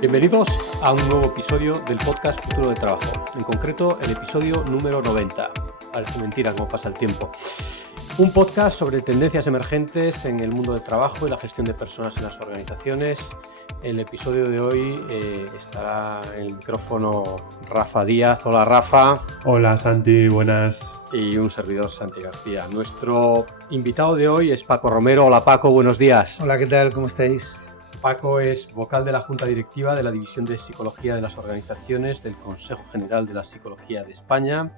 Bienvenidos a un nuevo episodio del podcast Futuro del Trabajo, en concreto el episodio número 90. Parece mentira cómo pasa el tiempo. Un podcast sobre tendencias emergentes en el mundo del trabajo y la gestión de personas en las organizaciones. El episodio de hoy estará en el micrófono Rafa Díaz. Hola Rafa. Hola Santi, buenas. Y un servidor, Santi García. Nuestro invitado de hoy es Paco Romero. Hola Paco, buenos días. Hola, ¿qué tal? ¿Cómo estáis? Paco es vocal de la Junta Directiva de la División de Psicología de las Organizaciones del Consejo General de la Psicología de España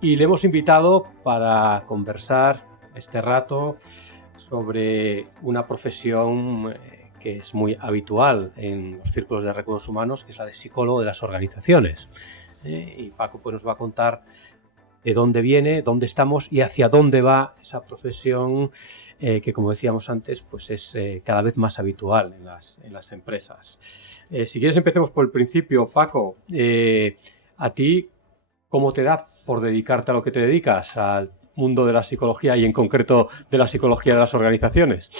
y le hemos invitado para conversar este rato sobre una profesión que es muy habitual en los círculos de recursos humanos, que es la de psicólogo de las organizaciones. Y Paco pues, nos va a contar de dónde viene, dónde estamos y hacia dónde va esa profesión que, como decíamos antes, pues es cada vez más habitual en las empresas. Si quieres, empecemos por el principio, Paco. ¿A ti cómo te da por dedicarte a lo que te dedicas, al mundo de la psicología y en concreto de la psicología de las organizaciones?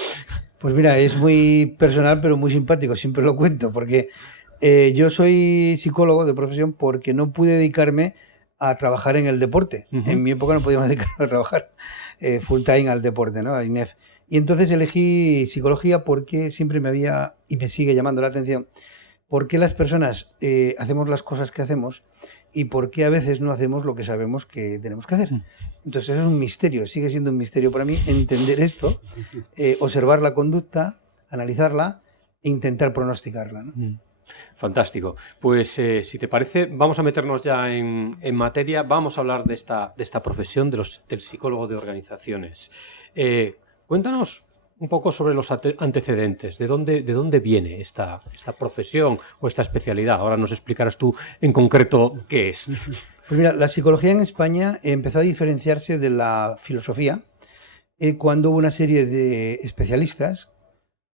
Pues mira, es muy personal, pero muy simpático, siempre lo cuento, porque yo soy psicólogo de profesión porque no pude dedicarme a trabajar en el deporte. En mi época no podíamos dedicarnos a trabajar full time al deporte, ¿no? A INEF. Y entonces elegí psicología porque siempre me había, y me sigue llamando la atención, por qué las personas hacemos las cosas que hacemos y por qué a veces no hacemos lo que sabemos que tenemos que hacer. Entonces es un misterio, sigue siendo un misterio para mí entender esto, observar la conducta, analizarla e intentar pronosticarla, ¿no? Fantástico. Pues si te parece, vamos a meternos ya en materia. Vamos a hablar de esta profesión del psicólogo de organizaciones. Cuéntanos un poco sobre los antecedentes. ¿De dónde viene esta profesión o esta especialidad? Ahora nos explicarás tú en concreto qué es. Pues mira, la psicología en España empezó a diferenciarse de la filosofía cuando hubo una serie de especialistas,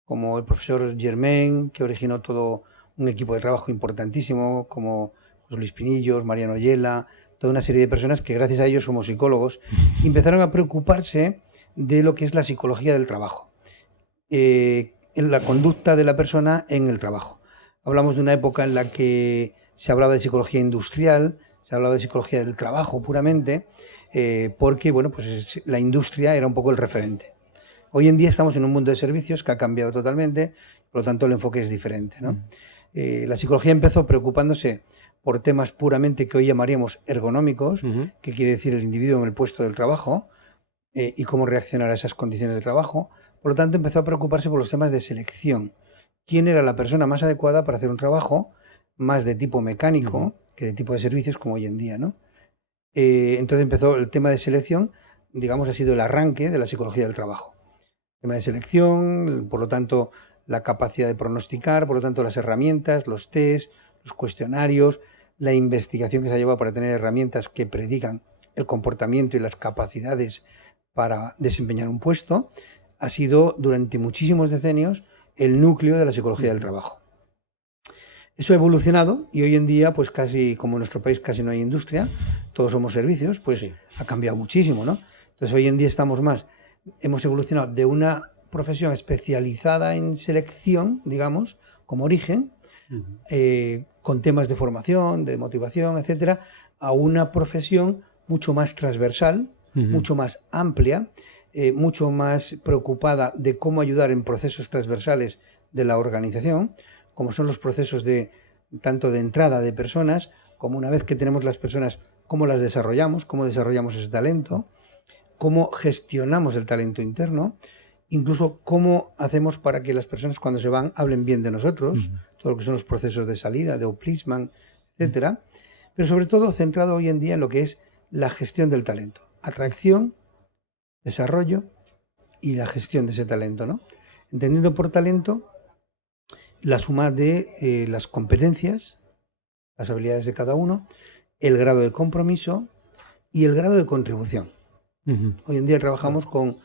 como el profesor Germain, que originó todo un equipo de trabajo importantísimo, como José Luis Pinillos, Mariano Yela, toda una serie de personas que gracias a ellos somos psicólogos, y empezaron a preocuparse de lo que es la psicología del trabajo, en la conducta de la persona en el trabajo. Hablamos de una época en la que se hablaba de psicología industrial, se hablaba de psicología del trabajo puramente, porque bueno, pues la industria era un poco el referente. Hoy en día estamos en un mundo de servicios que ha cambiado totalmente, por lo tanto el enfoque es diferente, ¿no? La psicología empezó preocupándose por temas puramente que hoy llamaríamos ergonómicos, que quiere decir el individuo en el puesto del trabajo y cómo reaccionar a esas condiciones de trabajo. Por lo tanto empezó a preocuparse por los temas de selección. ¿Quién era la persona más adecuada para hacer un trabajo más de tipo mecánico que de tipo de servicios como hoy en día, ¿no? Entonces empezó el tema de selección, digamos, ha sido el arranque de la psicología del trabajo. Tema de selección, por lo tanto, la capacidad de pronosticar, por lo tanto, las herramientas, los test, los cuestionarios, la investigación que se ha llevado para tener herramientas que predican el comportamiento y las capacidades para desempeñar un puesto, ha sido durante muchísimos decenios el núcleo de la psicología del trabajo. Eso ha evolucionado y hoy en día, pues casi, como en nuestro país casi no hay industria, todos somos servicios, pues sí, ha cambiado muchísimo, ¿no? Entonces hoy en día hemos evolucionado de una profesión especializada en selección, digamos, como origen, con temas de formación, de motivación, etcétera, a una profesión mucho más transversal, mucho más amplia, mucho más preocupada de cómo ayudar en procesos transversales de la organización, como son los procesos tanto de entrada de personas, como una vez que tenemos las personas, cómo las desarrollamos, cómo desarrollamos ese talento, cómo gestionamos el talento interno, incluso cómo hacemos para que las personas cuando se van hablen bien de nosotros, todo lo que son los procesos de salida, de outplacement, etcétera, pero sobre todo centrado hoy en día en lo que es la gestión del talento, atracción, desarrollo y la gestión de ese talento, ¿no? Entendiendo por talento la suma de las competencias, las habilidades de cada uno, el grado de compromiso y el grado de contribución. Hoy en día trabajamos con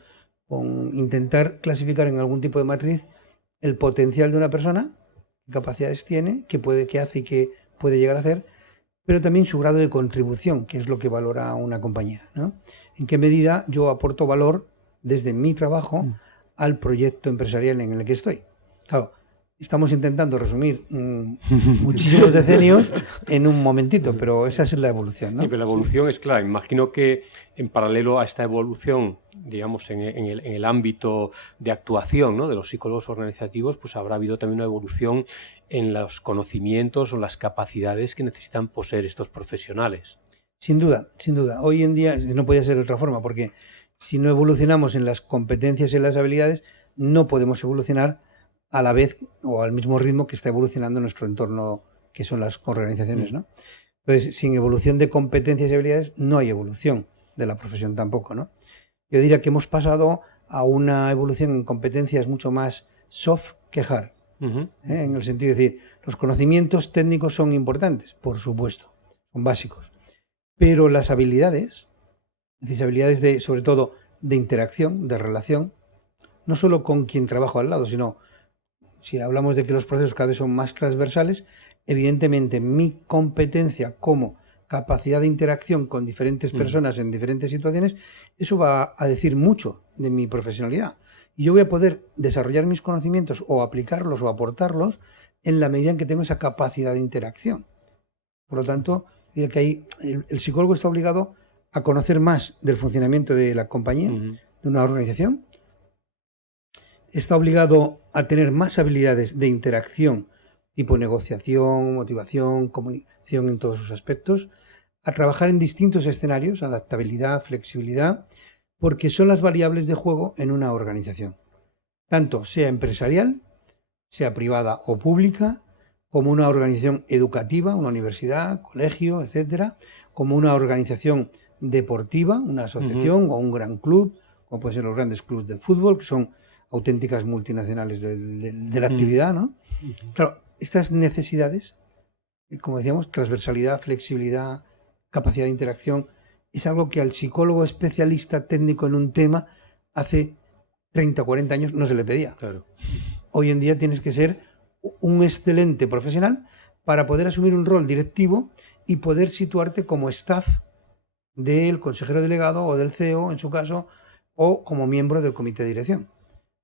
intentar clasificar en algún tipo de matriz el potencial de una persona, qué capacidades tiene, qué hace y qué puede llegar a hacer, pero también su grado de contribución, que es lo que valora una compañía, ¿no? En qué medida yo aporto valor desde mi trabajo al proyecto empresarial en el que estoy. Claro, estamos intentando resumir muchísimos decenios en un momentito, pero esa es la evolución, ¿no? Sí, pero la evolución es clara. Imagino que en paralelo a esta evolución, digamos, en el ámbito de actuación, ¿no?, de los psicólogos organizativos, pues habrá habido también una evolución en los conocimientos o las capacidades que necesitan poseer estos profesionales. Sin duda, sin duda. Hoy en día no podía ser de otra forma, porque si no evolucionamos en las competencias y en las habilidades, no podemos evolucionar a la vez o al mismo ritmo que está evolucionando nuestro entorno, que son las organizaciones, ¿no? Entonces, sin evolución de competencias y habilidades, no hay evolución de la profesión tampoco, ¿no? Yo diría que hemos pasado a una evolución en competencias mucho más soft que hard, en el sentido de decir, los conocimientos técnicos son importantes, por supuesto, son básicos, pero las habilidades, habilidades de, sobre todo de interacción, de relación, no solo con quien trabajo al lado, sino si hablamos de que los procesos cada vez son más transversales, evidentemente mi competencia como capacidad de interacción con diferentes personas en diferentes situaciones, eso va a decir mucho de mi profesionalidad. Y yo voy a poder desarrollar mis conocimientos o aplicarlos o aportarlos en la medida en que tengo esa capacidad de interacción. Por lo tanto, diría que ahí el psicólogo está obligado a conocer más del funcionamiento de la compañía, de una organización. Está obligado a tener más habilidades de interacción, tipo negociación, motivación, comunicación en todos sus aspectos, a trabajar en distintos escenarios, adaptabilidad, flexibilidad, porque son las variables de juego en una organización, tanto sea empresarial, sea privada o pública, como una organización educativa, una universidad, colegio, etcétera, como una organización deportiva, una asociación o un gran club, como pueden ser los grandes clubes de fútbol, que son auténticas multinacionales de la actividad, ¿no? Claro, estas necesidades, como decíamos, transversalidad, flexibilidad, capacidad de interacción, es algo que al psicólogo especialista técnico en un tema hace 30 o 40 años no se le pedía. Claro. Hoy en día tienes que ser un excelente profesional para poder asumir un rol directivo y poder situarte como staff del consejero delegado o del CEO, en su caso, o como miembro del comité de dirección.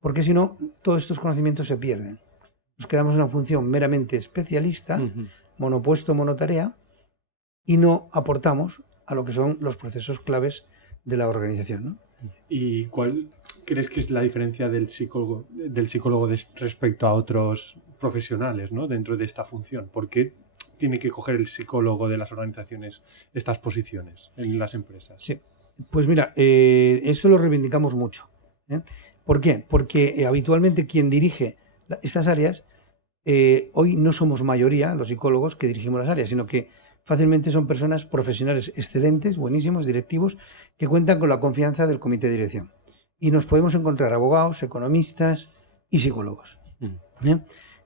Porque si no, todos estos conocimientos se pierden. Nos quedamos en una función meramente especialista, monopuesto, monotarea, y no aportamos a lo que son los procesos claves de la organización, ¿no? ¿Y cuál crees que es la diferencia del psicólogo respecto a otros profesionales, ¿no?, dentro de esta función? ¿Por qué tiene que coger el psicólogo de las organizaciones estas posiciones en las empresas? Sí, pues mira, eso lo reivindicamos mucho, ¿eh? ¿Por qué? Porque habitualmente quien dirige estas áreas, hoy no somos mayoría los psicólogos que dirigimos las áreas, sino que fácilmente son personas profesionales excelentes, buenísimos, directivos, que cuentan con la confianza del comité de dirección. Y nos podemos encontrar abogados, economistas y psicólogos.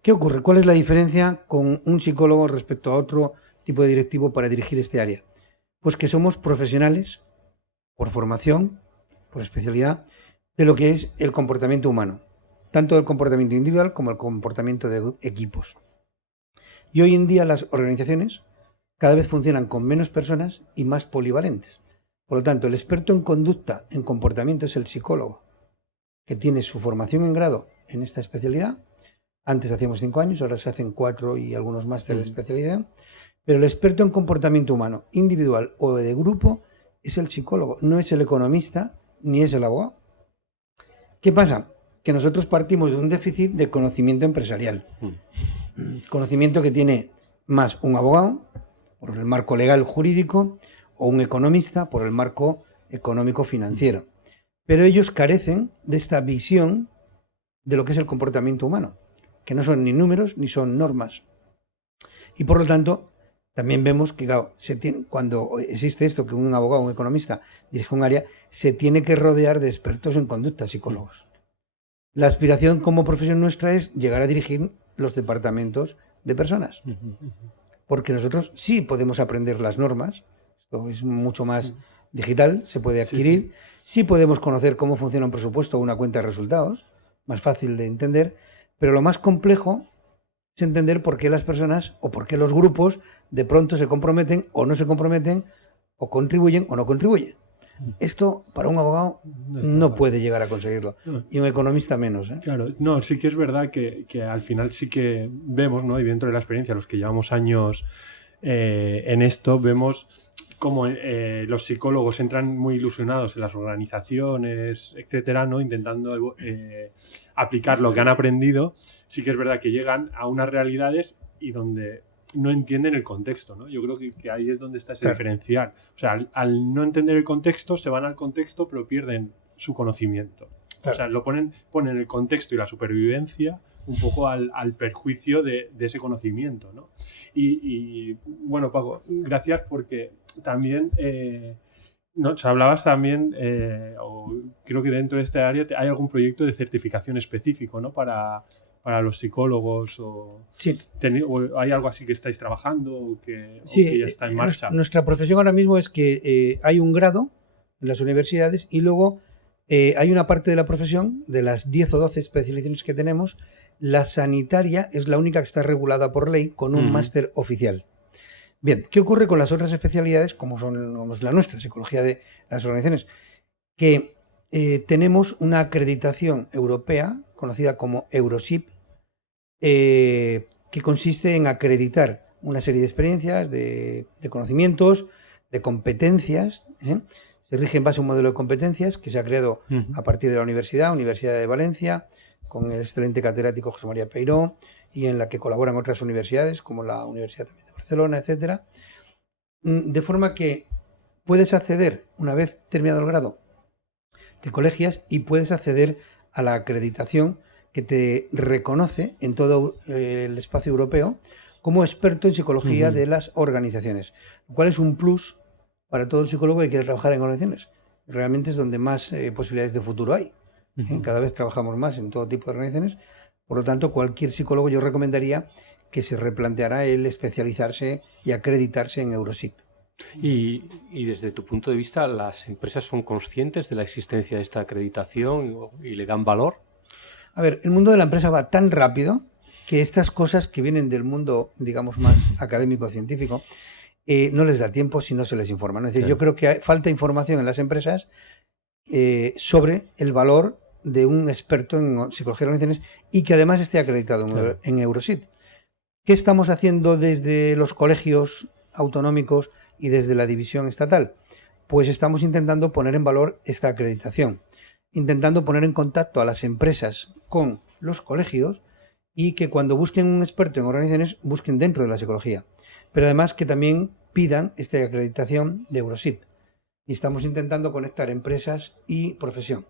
¿Qué ocurre? ¿Cuál es la diferencia con un psicólogo respecto a otro tipo de directivo para dirigir este área? Pues que somos profesionales por formación, por especialidad, de lo que es el comportamiento humano, tanto el comportamiento individual como el comportamiento de equipos. Y hoy en día las organizaciones cada vez funcionan con menos personas y más polivalentes. Por lo tanto, el experto en conducta, en comportamiento, es el psicólogo, que tiene su formación en grado en esta especialidad. Antes hacíamos 5 años, ahora se hacen 4 y algunos másteres de especialidad. Pero el experto en comportamiento humano, individual o de grupo, es el psicólogo, no es el economista ni es el abogado. ¿Qué pasa? Que nosotros partimos de un déficit de conocimiento empresarial. Conocimiento que tiene más un abogado, por el marco legal jurídico, o un economista, por el marco económico financiero. Pero ellos carecen de esta visión de lo que es el comportamiento humano, que no son ni números ni son normas. Y por lo tanto, también vemos que, claro, cuando existe esto, que un abogado o un economista dirige un área, se tiene que rodear de expertos en conducta, psicólogos. La aspiración como profesión nuestra es llegar a dirigir los departamentos de personas. Porque nosotros sí podemos aprender las normas, esto es mucho más digital, se puede adquirir, sí podemos conocer cómo funciona un presupuesto o una cuenta de resultados, más fácil de entender, pero lo más complejo es entender por qué las personas o por qué los grupos de pronto se comprometen o no se comprometen, o contribuyen o no contribuyen. Esto para un abogado no puede llegar a conseguirlo. No. Y un economista menos, ¿eh? Claro, no, sí que es verdad que al final sí que vemos, ¿no? Y dentro de la experiencia, los que llevamos años en esto, vemos cómo los psicólogos entran muy ilusionados en las organizaciones, etcétera, ¿no? Intentando aplicar lo que han aprendido. Sí que es verdad que llegan a unas realidades y donde no entienden el contexto, ¿no? Yo creo que ahí es donde está ese Claro. diferencial. O sea, al no entender el contexto, se van al contexto, pero pierden su conocimiento. Claro. O sea, ponen el contexto y la supervivencia un poco al perjuicio de ese conocimiento, ¿no? Y bueno, Paco, gracias porque también nos hablabas también, o creo que dentro de esta área hay algún proyecto de certificación específico, ¿no? Para los psicólogos Sí. o hay algo así que estáis trabajando o que ya está en marcha. Nuestra profesión ahora mismo es que hay un grado en las universidades y luego hay una parte de la profesión, de las 10 o 12 especializaciones que tenemos, la sanitaria es la única que está regulada por ley con un máster oficial. Bien, ¿qué ocurre con las otras especialidades, como es la nuestra, psicología de las organizaciones? Que tenemos una acreditación europea, conocida como EuroShip, que consiste en acreditar una serie de experiencias, de conocimientos, de competencias. Se rige en base a un modelo de competencias que se ha creado a partir de la Universidad de Valencia, con el excelente catedrático José María Peiró, y en la que colaboran otras universidades, como la Universidad también de Barcelona, etc. De forma que puedes acceder, una vez terminado el grado, te colegias y puedes acceder a la acreditación que te reconoce en todo el espacio europeo como experto en psicología de las organizaciones, lo cual es un plus para todo el psicólogo que quiere trabajar en organizaciones. Realmente es donde más posibilidades de futuro hay. Cada vez trabajamos más en todo tipo de organizaciones. Por lo tanto, cualquier psicólogo yo recomendaría que se replanteara el especializarse y acreditarse en EuroShip. Y desde tu punto de vista, ¿las empresas son conscientes de la existencia de esta acreditación y le dan valor? A ver, el mundo de la empresa va tan rápido que estas cosas que vienen del mundo, digamos, más académico-científico, no les da tiempo si no se les informa, ¿no? Es decir, yo creo que falta información en las empresas sobre el valor de un experto en psicología de organizaciones y que además esté acreditado en EuroShip. ¿Qué estamos haciendo desde los colegios autonómicos y desde la división estatal? Pues estamos intentando poner en valor esta acreditación, intentando poner en contacto a las empresas con los colegios y que cuando busquen un experto en organizaciones busquen dentro de la psicología, pero además que también pidan esta acreditación de EuroShip. Y estamos intentando conectar empresas y profesión.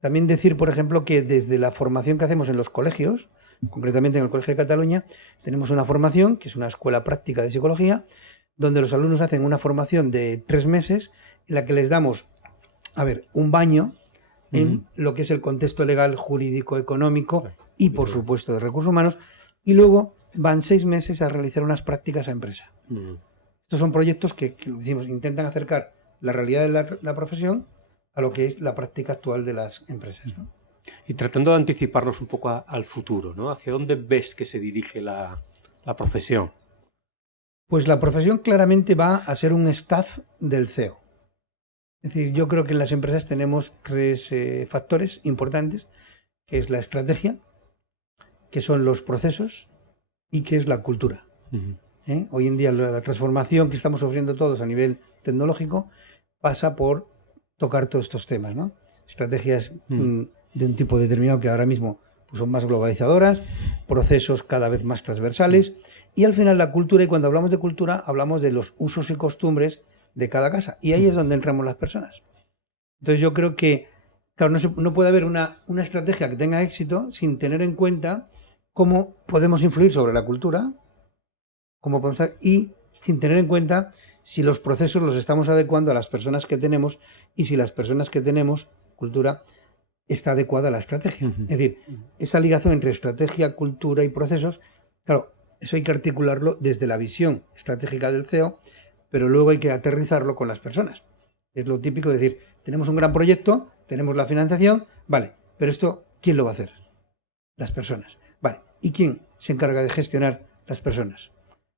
También decir, por ejemplo, que desde la formación que hacemos en los colegios, concretamente en el Colegio de Cataluña, tenemos una formación, que es una escuela práctica de psicología, donde los alumnos hacen una formación de 3 meses en la que les damos, un baño en lo que es el contexto legal, jurídico, económico y, por supuesto, de recursos humanos, y luego van 6 meses a realizar unas prácticas a empresa. Estos son proyectos que decimos, intentan acercar la realidad de la profesión a lo que es la práctica actual de las empresas, ¿no? Y tratando de anticiparnos un poco al futuro, ¿no? ¿Hacia dónde ves que se dirige la profesión? Pues la profesión claramente va a ser un staff del CEO. Es decir, yo creo que en las empresas tenemos 3 factores importantes, que es la estrategia, que son los procesos y que es la cultura. Hoy en día la transformación que estamos sufriendo todos a nivel tecnológico pasa por tocar todos estos temas, ¿no? Estrategias de un tipo determinado que ahora mismo pues, son más globalizadoras, procesos cada vez más transversales y al final la cultura, y cuando hablamos de cultura hablamos de los usos y costumbres de cada casa y ahí es donde entramos las personas. Entonces yo creo que, claro, no puede haber una estrategia que tenga éxito sin tener en cuenta cómo podemos influir sobre la cultura y sin tener en cuenta si los procesos los estamos adecuando a las personas que tenemos y si las personas que tenemos, cultura, está adecuada a la estrategia. Es decir, esa ligación entre estrategia, cultura y procesos, claro, eso hay que articularlo desde la visión estratégica del CEO, pero luego hay que aterrizarlo con las personas. Es lo típico de decir, tenemos un gran proyecto, tenemos la financiación, vale, pero esto, ¿quién lo va a hacer? Las personas. Vale, ¿y quién se encarga de gestionar las personas?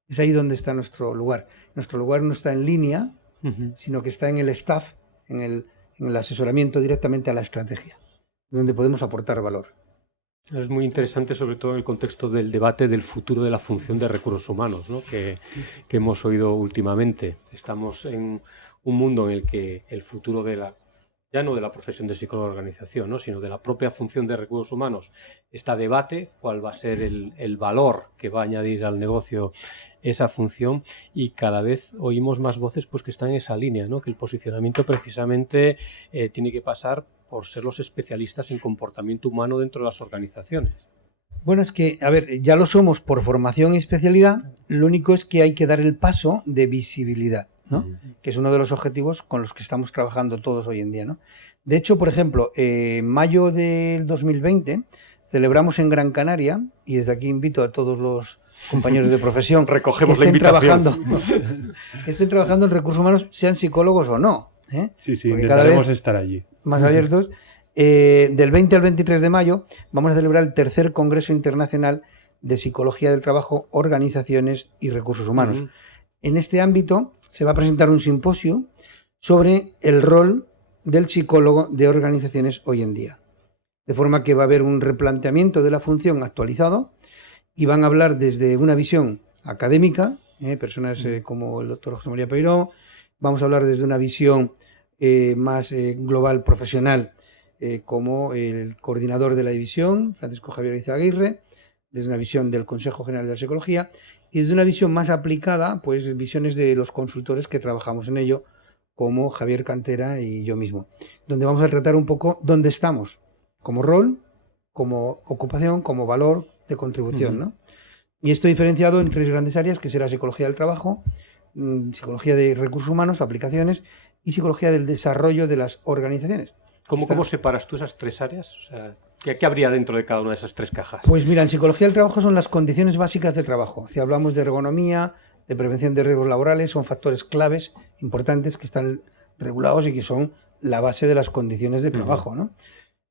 Es ahí donde está nuestro lugar. Nuestro lugar no está en línea, sino que está en el staff, en en el asesoramiento directamente a la estrategia, donde podemos aportar valor. Es muy interesante, sobre todo en el contexto del debate del futuro de la función de recursos humanos, ¿no? que hemos oído últimamente. Estamos en un mundo en el que el futuro ya no de la profesión de psicólogo de organización, ¿no? sino de la propia función de recursos humanos, está a debate cuál va a ser el valor que va a añadir al negocio esa función, y cada vez oímos más voces pues, que están en esa línea, ¿no? que el posicionamiento precisamente tiene que pasar por ser los especialistas en comportamiento humano dentro de las organizaciones. Bueno, es que, a ver, ya lo somos por formación y especialidad, lo único es que hay que dar el paso de visibilidad, ¿no? Que es uno de los objetivos con los que estamos trabajando todos hoy en día, ¿no? De hecho, por ejemplo, en mayo del 2020 celebramos en Gran Canaria, y desde aquí invito a todos los compañeros de profesión Recogemos que que estén trabajando en recursos humanos, sean psicólogos o no. Sí, Porque intentaremos estar allí. Más abiertos. Del 20 al 23 de mayo vamos a celebrar el tercer Congreso Internacional de Psicología del Trabajo, Organizaciones y Recursos Humanos. En este ámbito se va a presentar un simposio sobre el rol del psicólogo de organizaciones hoy en día. De forma que va a haber un replanteamiento de la función actualizado y van a hablar desde una visión académica, personas como el doctor José María Peiró. Vamos a hablar desde una visión más global, profesional, como el coordinador de la división, Francisco Javier Izaguirre, desde una visión del Consejo General de la Psicología, y desde una visión más aplicada, pues visiones de los consultores que trabajamos en ello, como Javier Cantera y yo mismo, donde vamos a tratar un poco dónde estamos, como rol, como ocupación, como valor de contribución, ¿no? Y esto diferenciado en tres grandes áreas, que será psicología del trabajo, psicología de recursos humanos, aplicaciones, y psicología del desarrollo de las organizaciones. ¿Cómo separas tú esas tres áreas? O sea, ¿qué habría dentro de cada una de esas tres cajas? Pues mira, en psicología del trabajo son las condiciones básicas de trabajo. Si hablamos de ergonomía, de prevención de riesgos laborales, son factores claves, importantes, que están regulados y que son la base de las condiciones de trabajo, ¿no?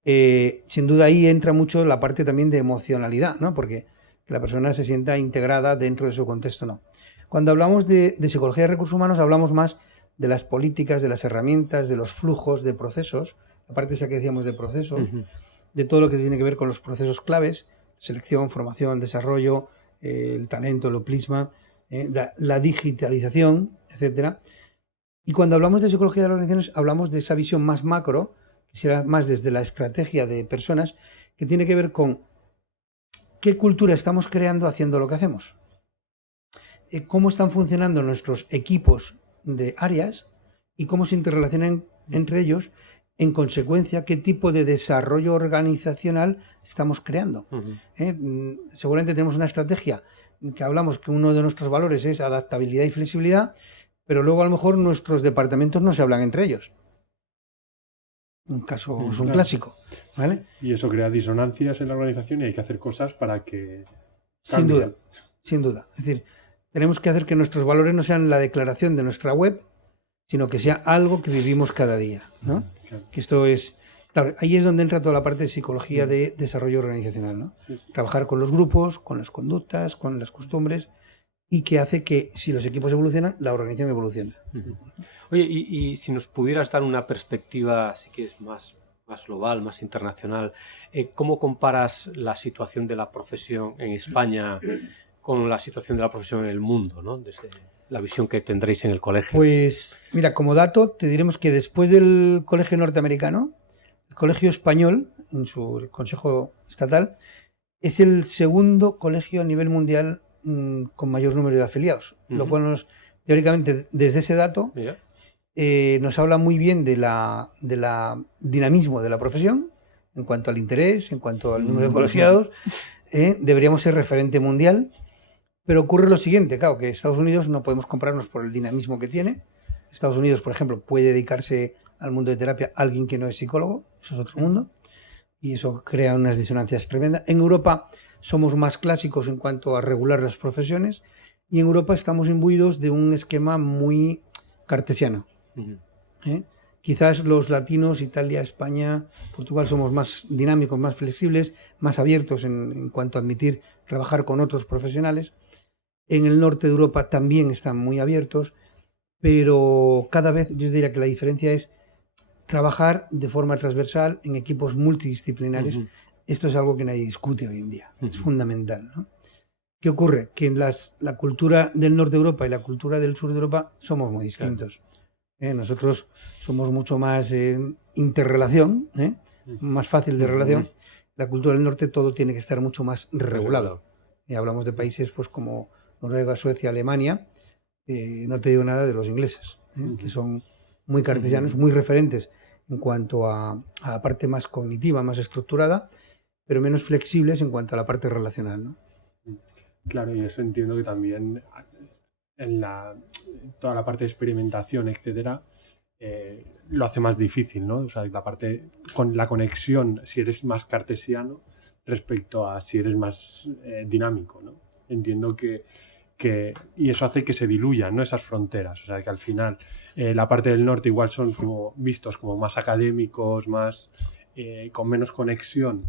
Sin duda ahí entra mucho la parte también de emocionalidad, ¿no? Porque que la persona se sienta integrada dentro de su contexto, ¿no? Cuando hablamos de psicología de recursos humanos, hablamos más de las políticas, de las herramientas, de los flujos, de procesos, la parte esa que decíamos de procesos, de todo lo que tiene que ver con los procesos claves, selección, formación, desarrollo, el talento, el oplisma, la digitalización, etcétera. Y cuando hablamos de psicología de las organizaciones, hablamos de esa visión más macro, que será más desde la estrategia de personas, que tiene que ver con qué cultura estamos creando haciendo lo que hacemos, cómo están funcionando nuestros equipos de áreas y cómo se interrelacionan entre ellos, en consecuencia, qué tipo de desarrollo organizacional estamos creando. Seguramente tenemos una estrategia que hablamos que uno de nuestros valores es adaptabilidad y flexibilidad, pero luego a lo mejor nuestros departamentos no se hablan entre ellos. Un caso es un clásico, ¿vale? Y eso crea disonancias en la organización y hay que hacer cosas para que Sin duda, sin duda. Es decir, tenemos que hacer que nuestros valores no sean la declaración de nuestra web, sino que sea algo que vivimos cada día, ¿no? Claro. Que esto es... Claro, ahí es donde entra toda la parte de psicología de desarrollo organizacional, ¿no? Sí, sí. Trabajar con los grupos, con las conductas, con las costumbres, y que hace que si los equipos evolucionan, la organización evoluciona. Oye, y si nos pudieras dar una perspectiva, si quieres, más global, más internacional, ¿cómo comparas la situación de la profesión en España con la situación de la profesión en el mundo, ¿no? Desde la visión que tendréis en el colegio. Pues mira, como dato te diremos que después del colegio norteamericano, el colegio español, en su consejo estatal, es el segundo colegio a nivel mundial con mayor número de afiliados, lo cual teóricamente desde ese dato nos habla muy bien de la dinamismo de la profesión en cuanto al interés, en cuanto al número de colegiados. Deberíamos ser referente mundial. Pero ocurre lo siguiente, claro, que Estados Unidos no podemos compararnos por el dinamismo que tiene. Estados Unidos, por ejemplo, puede dedicarse al mundo de terapia alguien que no es psicólogo, eso es otro mundo, y eso crea unas disonancias tremendas. En Europa somos más clásicos en cuanto a regular las profesiones, y en Europa estamos imbuidos de un esquema muy cartesiano. Quizás los latinos, Italia, España, Portugal, somos más dinámicos, más flexibles, más abiertos en cuanto a admitir trabajar con otros profesionales. En el norte de Europa también están muy abiertos, pero cada vez yo diría que la diferencia es trabajar de forma transversal en equipos multidisciplinares. Esto es algo que nadie discute hoy en día, es fundamental, ¿no? ¿Qué ocurre? Que en la cultura del norte de Europa y la cultura del sur de Europa somos muy distintos. Nosotros somos mucho más interrelación, más fácil de relación. La cultura del norte todo tiene que estar mucho más regulado. Hablamos de países pues como Noruega, Suecia, Alemania. No te digo nada de los ingleses, que son muy cartesianos, muy referentes en cuanto a la parte más cognitiva, más estructurada, pero menos flexibles en cuanto a la parte relacional, ¿no? Claro, y eso entiendo que también en toda la parte de experimentación, etcétera, lo hace más difícil, ¿no? O sea, la parte con la conexión, si eres más cartesiano respecto a si eres más dinámico, ¿no? Entiendo que y eso hace que se diluyan, ¿no? Esas fronteras. O sea, que al final la parte del norte igual son como vistos como más académicos, más con menos conexión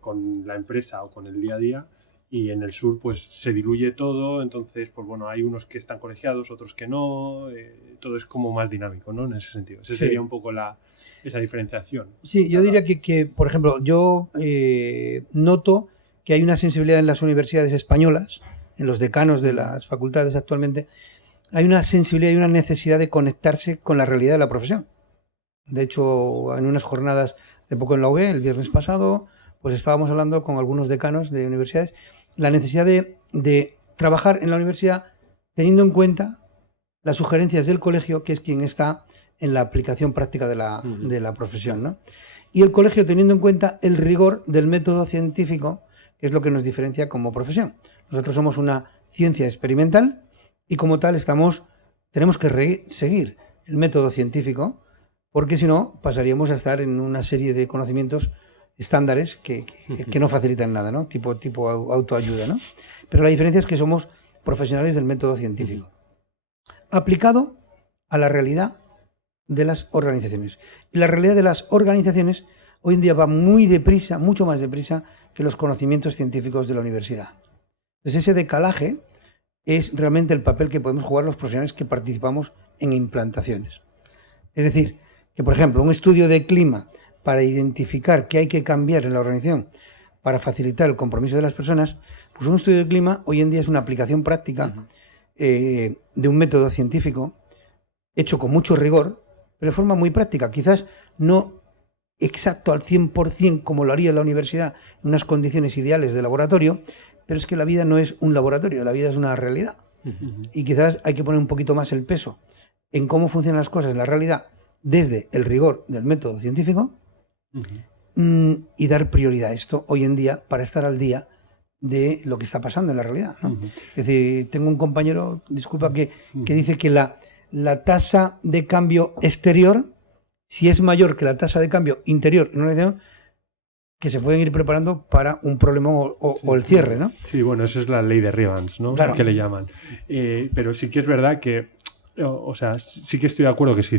con la empresa o con el día a día. Y en el sur pues se diluye todo, entonces pues bueno, hay unos que están colegiados, otros que no, todo es como más dinámico, ¿no? En ese sentido. Esa sería un poco esa diferenciación. Sí, yo diría que, por ejemplo, yo noto que hay una sensibilidad en las universidades españolas, en los decanos de las facultades actualmente, hay una sensibilidad y una necesidad de conectarse con la realidad de la profesión. De hecho, en unas jornadas de poco en la UB, el viernes pasado, pues estábamos hablando con algunos decanos de universidades, la necesidad de trabajar en la universidad teniendo en cuenta las sugerencias del colegio, que es quien está en la aplicación práctica de la profesión, ¿no? Y el colegio teniendo en cuenta el rigor del método científico, que es lo que nos diferencia como profesión. Nosotros somos una ciencia experimental y como tal tenemos que seguir el método científico, porque si no pasaríamos a estar en una serie de conocimientos estándares que no facilitan nada, ¿no? Tipo autoayuda, ¿no? Pero la diferencia es que somos profesionales del método científico, aplicado a la realidad de las organizaciones. Y la realidad de las organizaciones hoy en día va muy deprisa, mucho más deprisa que los conocimientos científicos de la universidad. Entonces ese decalaje es realmente el papel que podemos jugar los profesionales que participamos en implantaciones. Es decir, que por ejemplo un estudio de clima para identificar qué hay que cambiar en la organización para facilitar el compromiso de las personas, pues un estudio de clima hoy en día es una aplicación práctica de un método científico hecho con mucho rigor, pero de forma muy práctica, quizás no exacto al 100% como lo haría la universidad en unas condiciones ideales de laboratorio, pero es que la vida no es un laboratorio, la vida es una realidad. Y quizás hay que poner un poquito más el peso en cómo funcionan las cosas en la realidad desde el rigor del método científico y dar prioridad a esto hoy en día para estar al día de lo que está pasando en la realidad, ¿no? Es decir, tengo un compañero, disculpa, que dice que la tasa de cambio exterior, si es mayor que la tasa de cambio interior en una organización, que se pueden ir preparando para un problema o el cierre, ¿no? Sí, bueno, esa es la ley de Revans, ¿no? Claro. Que le llaman. Pero sí que es verdad que, o sea, sí que estoy de acuerdo que sí,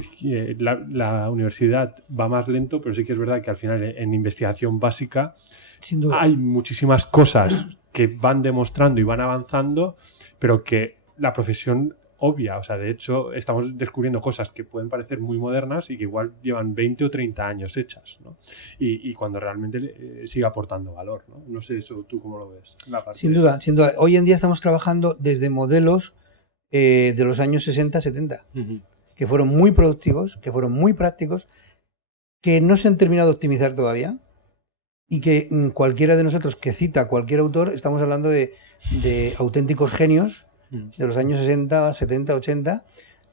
la universidad va más lento, pero sí que es verdad que al final en investigación básica sin duda hay muchísimas cosas que van demostrando y van avanzando, pero que la profesión obvia. O sea, de hecho, estamos descubriendo cosas que pueden parecer muy modernas y que igual llevan 20 o 30 años hechas, ¿no? Y cuando realmente sigue aportando valor, ¿no? No sé eso, ¿tú cómo lo ves? Sin duda, sin duda. Hoy en día estamos trabajando desde modelos de los años 60-70, que fueron muy productivos, que fueron muy prácticos, que no se han terminado de optimizar todavía y que cualquiera de nosotros que cita a cualquier autor, estamos hablando de auténticos genios de los años 60, 70, 80,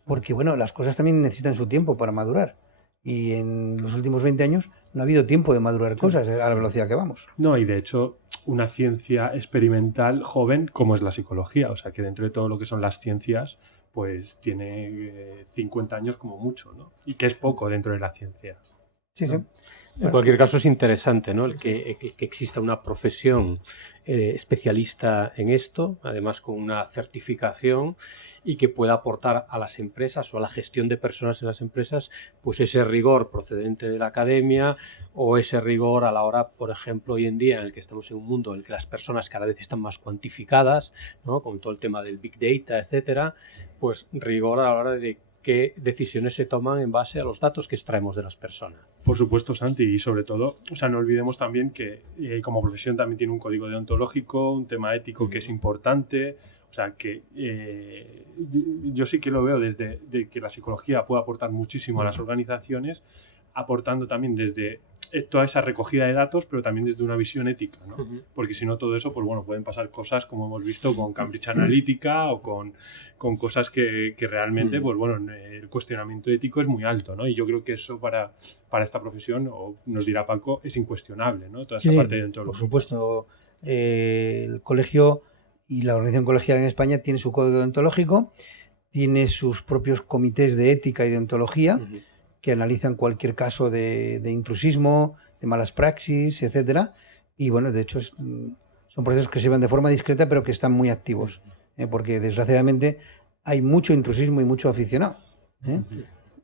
porque bueno, las cosas también necesitan su tiempo para madurar. Y en los últimos 20 años no ha habido tiempo de madurar cosas a la velocidad que vamos. No, y de hecho, una ciencia experimental joven como es la psicología, o sea que dentro de todo lo que son las ciencias, pues tiene 50 años como mucho, ¿no? Y que es poco dentro de la ciencia. Sí, ¿no? sí. En cualquier caso es interesante, ¿no? El que exista una profesión especialista en esto, además con una certificación y que pueda aportar a las empresas o a la gestión de personas en las empresas, pues ese rigor procedente de la academia o ese rigor a la hora, por ejemplo, hoy en día en el que estamos en un mundo en el que las personas cada vez están más cuantificadas, ¿no? Con todo el tema del Big Data, etcétera, pues rigor a la hora de qué decisiones se toman en base a los datos que extraemos de las personas. Por supuesto, Santi, y sobre todo, o sea, no olvidemos también que como profesión también tiene un código deontológico, un tema ético que es importante. O sea, que yo sí que lo veo desde de que la psicología puede aportar muchísimo a las organizaciones, aportando también desde toda esa recogida de datos, pero también desde una visión ética, ¿no? Porque si no todo eso, pues bueno, pueden pasar cosas como hemos visto con Cambridge Analytica o con cosas que realmente, pues bueno, el cuestionamiento ético es muy alto, ¿no? Y yo creo que eso para esta profesión, o nos dirá Paco, es incuestionable, ¿no? Toda esa parte de deontología. Por supuesto, el colegio y la organización colegial en España tiene su código deontológico, tiene sus propios comités de ética y deontología que analizan cualquier caso de intrusismo, de malas praxis, etcétera. Y bueno, de hecho son procesos que se llevan de forma discreta, pero que están muy activos, porque desgraciadamente hay mucho intrusismo y mucho aficionado.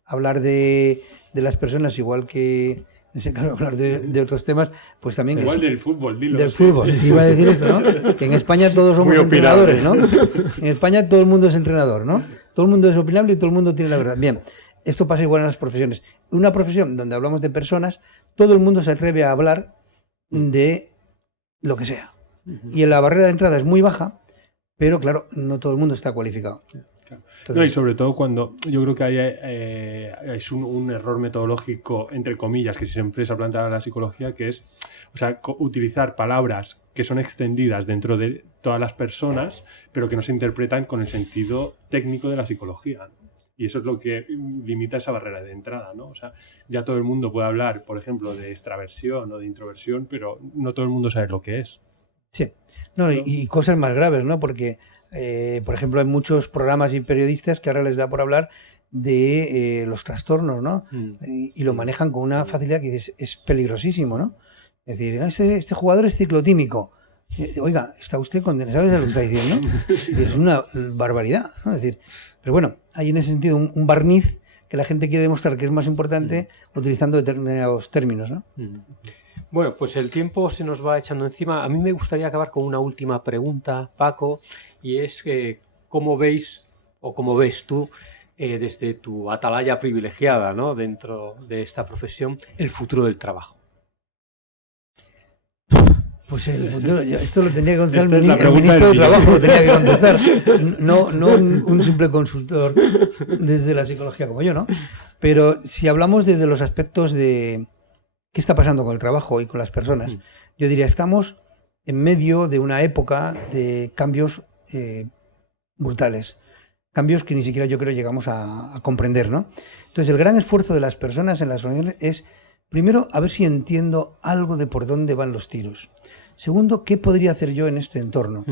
Hablar de las personas, igual que en ese caso hablar de otros temas, pues también... Igual del fútbol, dilo. Del fútbol, sí, iba a decir esto, ¿no? Que en España todos somos entrenadores, ¿no? En España todo el mundo es entrenador, ¿no? Todo el mundo es opinable y todo el mundo tiene la verdad. Bien, esto pasa igual en las profesiones. Una profesión donde hablamos de personas, todo el mundo se atreve a hablar de lo que sea. Y la barrera de entrada es muy baja, pero claro, no todo el mundo está cualificado. Entonces, no, y sobre todo cuando yo creo que hay es un error metodológico, entre comillas, que siempre se ha planteado en la psicología, que es, o sea, utilizar palabras que son extendidas dentro de todas las personas, pero que no se interpretan con el sentido técnico de la psicología, ¿no? Y eso es lo que limita esa barrera de entrada, ¿no? O sea, ya todo el mundo puede hablar, por ejemplo, de extraversión o de introversión, pero no todo el mundo sabe lo que es. Sí. No, y cosas más graves, ¿no? Porque por ejemplo, hay muchos programas y periodistas que ahora les da por hablar de los trastornos, ¿no? Y lo manejan con una facilidad que es peligrosísimo, ¿no? Es decir, este jugador es ciclotímico. Oiga, está usted condenado, ¿sabes lo que está diciendo? Es una barbaridad, ¿no? Es decir, pero bueno, hay en ese sentido un barniz que la gente quiere demostrar que es más importante utilizando determinados términos, ¿no? Bueno, pues el tiempo se nos va echando encima. A mí me gustaría acabar con una última pregunta, Paco, y es ¿cómo veis o cómo ves tú desde tu atalaya privilegiada, ¿no?, dentro de esta profesión, el futuro del trabajo? Pues el futuro, esto lo tenía que contestar el ministro de Trabajo, lo tenía que contestar, no un simple consultor desde la psicología como yo, ¿no? Pero si hablamos desde los aspectos de qué está pasando con el trabajo y con las personas, yo diría, estamos en medio de una época de cambios brutales, cambios que ni siquiera yo creo llegamos a comprender, ¿no? Entonces el gran esfuerzo de las personas en las organizaciones es, primero, a ver si entiendo algo de por dónde van los tiros. Segundo, ¿qué podría hacer yo en este entorno?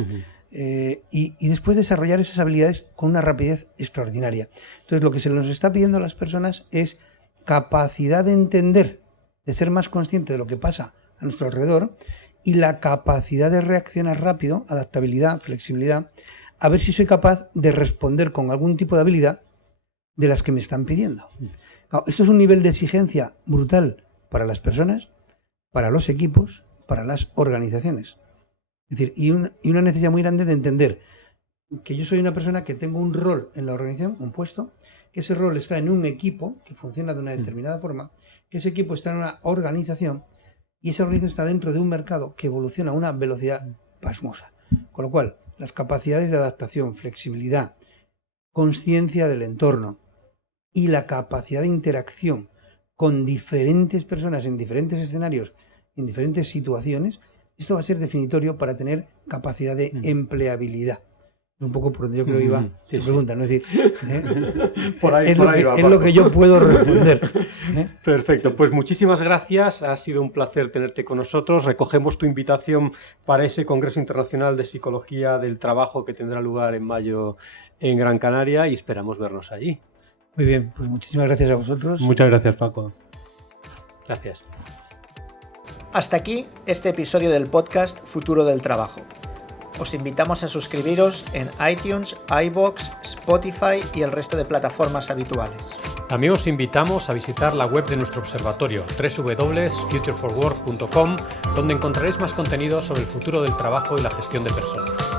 Y después desarrollar esas habilidades con una rapidez extraordinaria. Entonces lo que se nos está pidiendo a las personas es capacidad de entender, de ser más consciente de lo que pasa a nuestro alrededor y la capacidad de reaccionar rápido, adaptabilidad, flexibilidad, a ver si soy capaz de responder con algún tipo de habilidad de las que me están pidiendo. Esto es un nivel de exigencia brutal para las personas, para los equipos, para las organizaciones. Es decir, y una necesidad muy grande de entender que yo soy una persona que tengo un rol en la organización, un puesto, que ese rol está en un equipo que funciona de una determinada forma, que ese equipo está en una organización y esa organización está dentro de un mercado que evoluciona a una velocidad pasmosa. Con lo cual, las capacidades de adaptación, flexibilidad, consciencia del entorno y la capacidad de interacción con diferentes personas en diferentes escenarios, en diferentes situaciones, esto va a ser definitorio para tener capacidad de empleabilidad. Un poco por donde yo creo que iba tu pregunta, ¿no? Es decir, es lo que yo puedo responder. Perfecto, pues muchísimas gracias, ha sido un placer tenerte con nosotros. Recogemos tu invitación para ese Congreso Internacional de Psicología del Trabajo que tendrá lugar en mayo en Gran Canaria y esperamos vernos allí. Muy bien, pues muchísimas gracias a vosotros. Muchas gracias, Paco. Gracias. Hasta aquí este episodio del podcast Futuro del Trabajo. Os invitamos a suscribiros en iTunes, iVoox, Spotify y el resto de plataformas habituales. También os invitamos a visitar la web de nuestro observatorio, www.futureforwork.com, donde encontraréis más contenido sobre el futuro del trabajo y la gestión de personas.